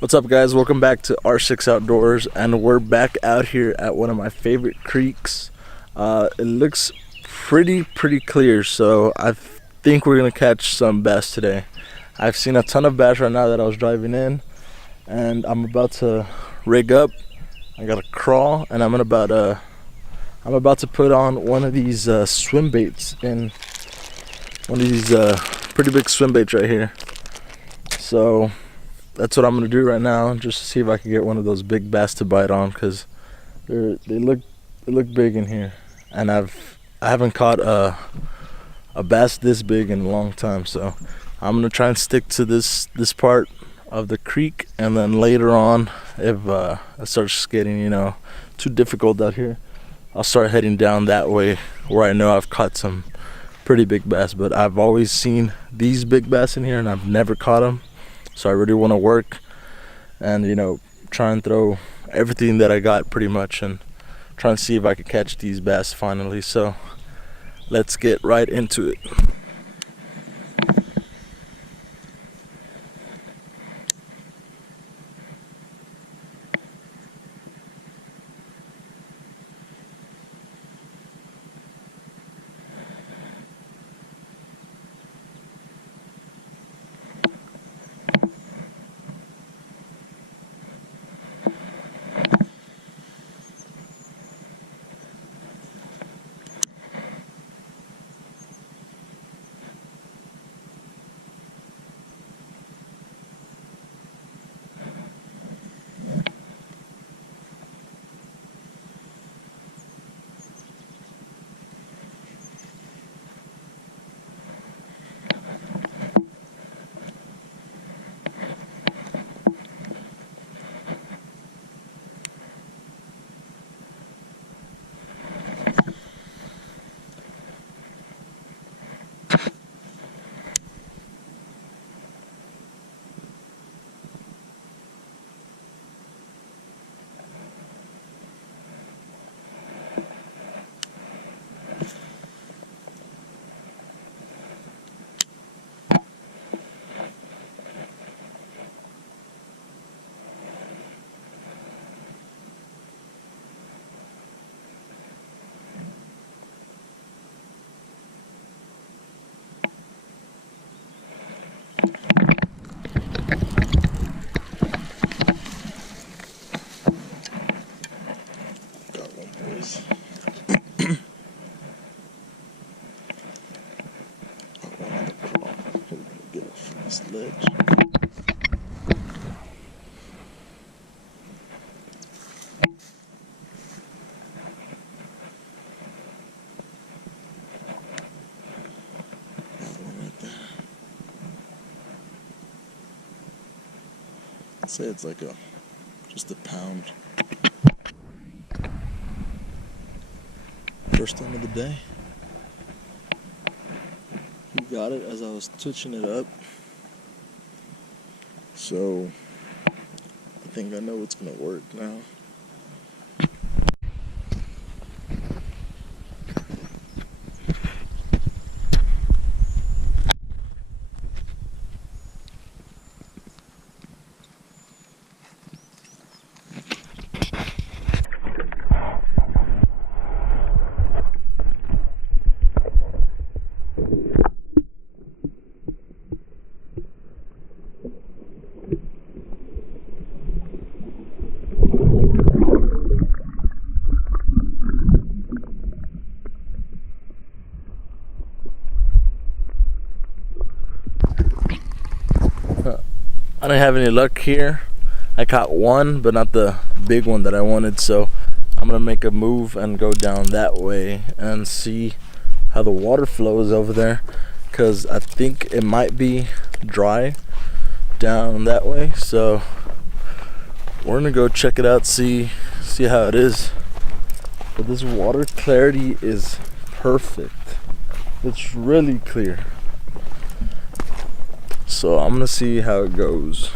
What's up, guys? Welcome back to R6 Outdoors, and we're back out here at one of my favorite creeks. It looks pretty clear, so I think we're gonna catch some bass today. I've seen a ton of bass right now that I was driving in, and I'm about to rig up. I got a crawl, and I'm about to put on one of these swim baits in one of these pretty big swim baits right here. So that's what I'm gonna do right now, just to see if I can get one of those big bass to bite on, because they look big in here, and I haven't caught a bass this big in a long time. So I'm gonna try and stick to this part of the creek, and then later on, if it starts getting too difficult out here, I'll start heading down that way where I know I've caught some pretty big bass. But I've always seen these big bass in here, and I've never caught them. So I really want to work and try and throw everything that I got pretty much, and try and see if I could catch these bass finally. So let's get right into it. Ledge. I'd say it's like just a pound. First time of the day. He got it as I was twitching it up. So I think I know what's gonna work now. I didn't have any luck here. I caught one, but not the big one that I wanted. So I'm gonna make a move and go down that way and see how the water flows over there, because I think it might be dry down that way. So we're gonna go check it out, see how it is. But this water clarity is perfect. It's really clear. So I'm gonna see how it goes.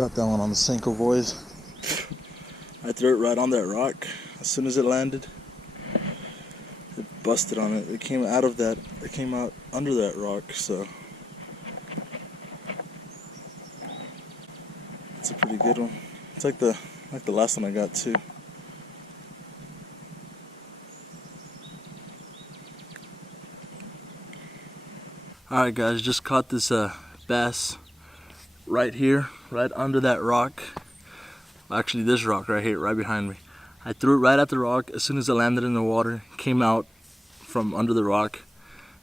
Got that one on the Senko, boys. I threw it right on that rock. As soon as it landed, it busted on it. It came out under that rock, so it's a pretty good one. It's like the last one I got too. Alright guys, just caught this bass right here, right under that rock. Actually this rock right here, right behind me. I threw it right at the rock. As soon as it landed in the water, came out from under the rock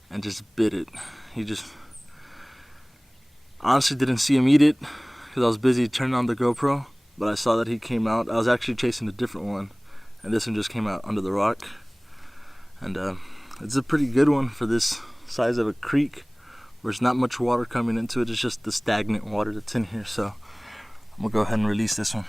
and just bit it. He just honestly didn't see him eat it because I was busy turning on the GoPro, but I saw that he came out. I was actually chasing a different one, and this one just came out under the rock. And it's a pretty good one for this size of a creek, where there's not much water coming into it. It's just the stagnant water that's in here. So I'm gonna go ahead and release this one.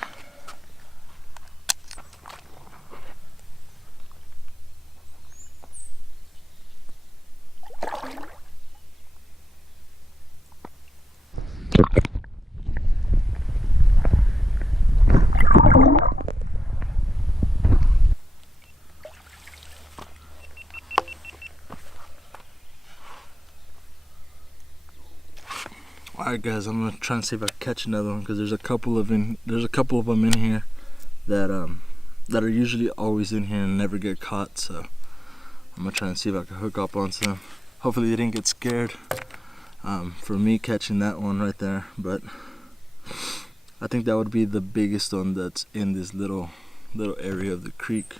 Alright guys, I'm gonna try and see if I can catch another one, because there's a couple of them in here that are usually always in here and never get caught. So I'm gonna try and see if I can hook up onto them. Hopefully they didn't get scared for me catching that one right there, but I think that would be the biggest one that's in this little area of the creek.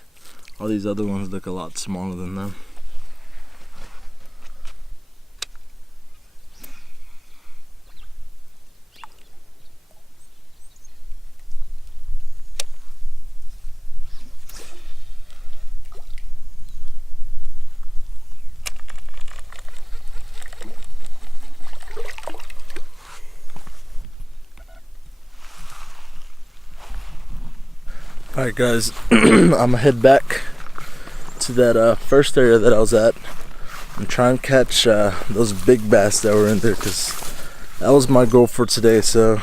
All these other ones look a lot smaller than them. Alright guys, I'm gonna head back to that first area that I was at and try and catch those big bass that were in there, because that was my goal for today. So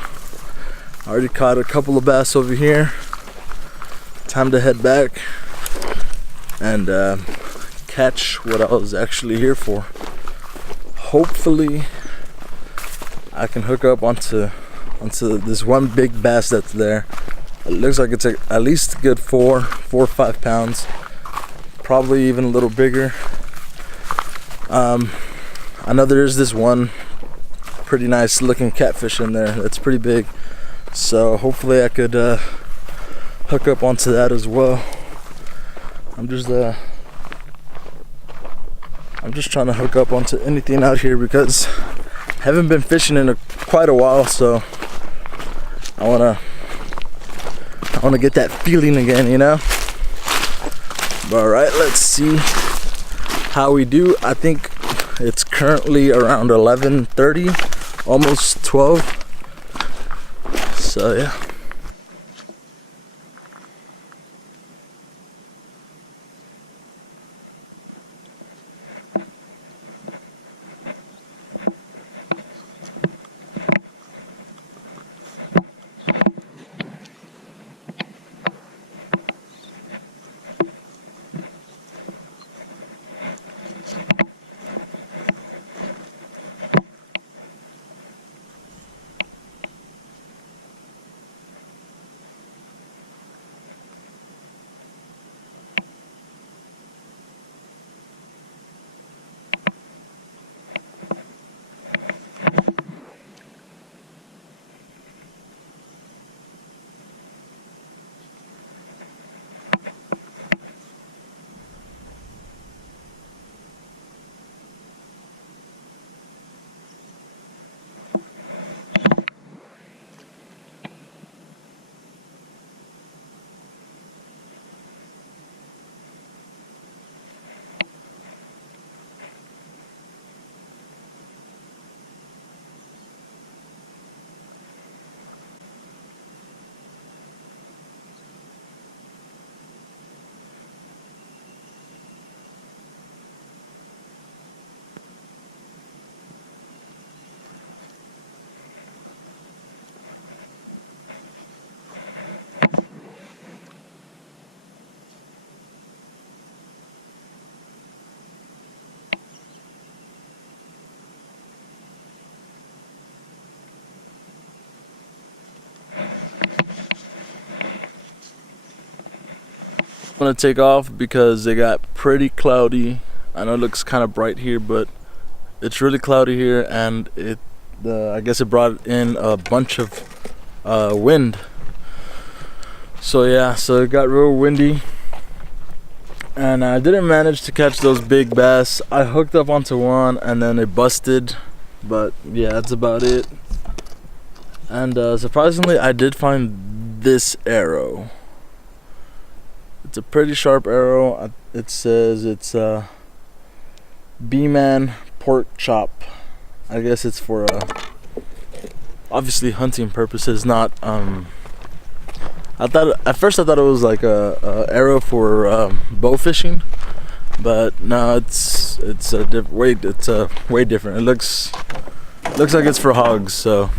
I already caught a couple of bass over here. Time to head back and catch what I was actually here for. Hopefully I can hook up onto this one big bass that's there. It looks like it's at least a good 4 or 5 pounds, probably even a little bigger. I know there is this one pretty nice looking catfish in there that's pretty big, so hopefully I could hook up onto that as well. I'm just trying to hook up onto anything out here, because I haven't been fishing in quite a while, so I want to get that feeling again, you know. But alright, let's see how we do. I think it's currently around 11:30, almost 12. So yeah. I'm gonna take off because it got pretty cloudy. I know it looks kind of bright here, but it's really cloudy here, and I guess it brought in a bunch of wind. So yeah, so it got real windy, and I didn't manage to catch those big bass. I hooked up onto one and then it busted, but yeah, that's about it. And surprisingly, I did find this arrow. It's a pretty sharp arrow. It says it's a B-Man pork chop. I guess it's for obviously hunting purposes, not at first I thought it was like a arrow for bow fishing, but no, it's way different. It looks like it's for hogs. So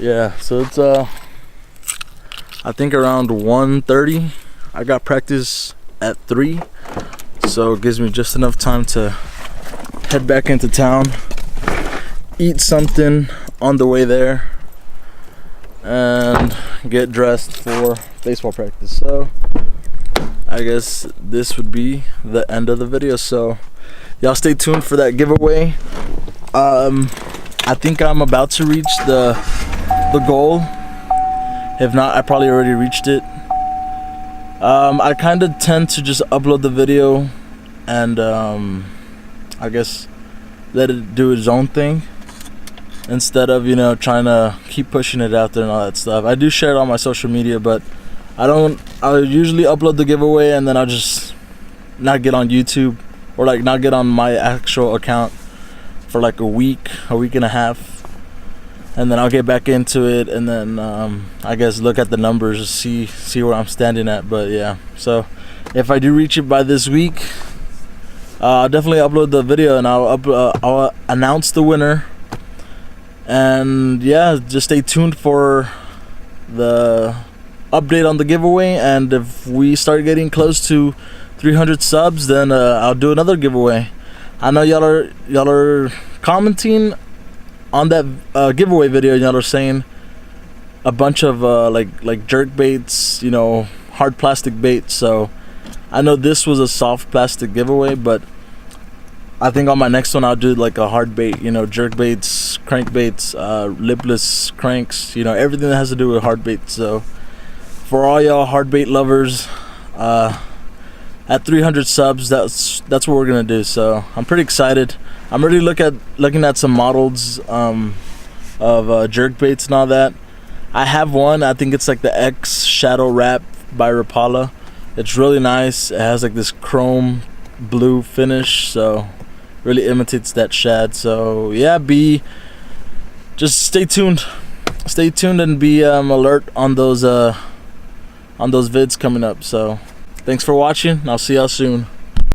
yeah, so it's I think around 1:30. I got practice at 3, so it gives me just enough time to head back into town, eat something on the way there, and get dressed for baseball practice. So I guess this would be the end of the video, so y'all stay tuned for that giveaway. I think I'm about to reach the goal. If not, I probably already reached it. I kind of tend to just upload the video and I guess let it do its own thing, instead of, you know, trying to keep pushing it out there and all that stuff. I do share it on my social media, but I usually upload the giveaway and then I'll just not get on YouTube, or like not get on my actual account for like a week and a half, and then I'll get back into it, and then I guess look at the numbers, see where I'm standing at. But yeah, so if I do reach it by this week, I'll definitely upload the video and I'll announce the winner. And yeah, just stay tuned for the update on the giveaway, and if we start getting close to 300 subs, then I'll do another giveaway. I know y'all are commenting on that giveaway video. Y'all are saying a bunch of like jerk baits, you know, hard plastic baits. So I know this was a soft plastic giveaway, but I think on my next one I'll do like a hard bait, you know, jerk baits, crank baits, lipless cranks, you know, everything that has to do with hard bait. So for all y'all hard bait lovers, at 300 subs, that's what we're gonna do. So I'm pretty excited. I'm already looking at some models of jerk baits and all that. I have one. I think it's like the X Shadow Wrap by Rapala. It's really nice. It has like this chrome blue finish, so really imitates that shad. So yeah, just stay tuned and be alert on those vids coming up. So thanks for watching. I'll see y'all soon.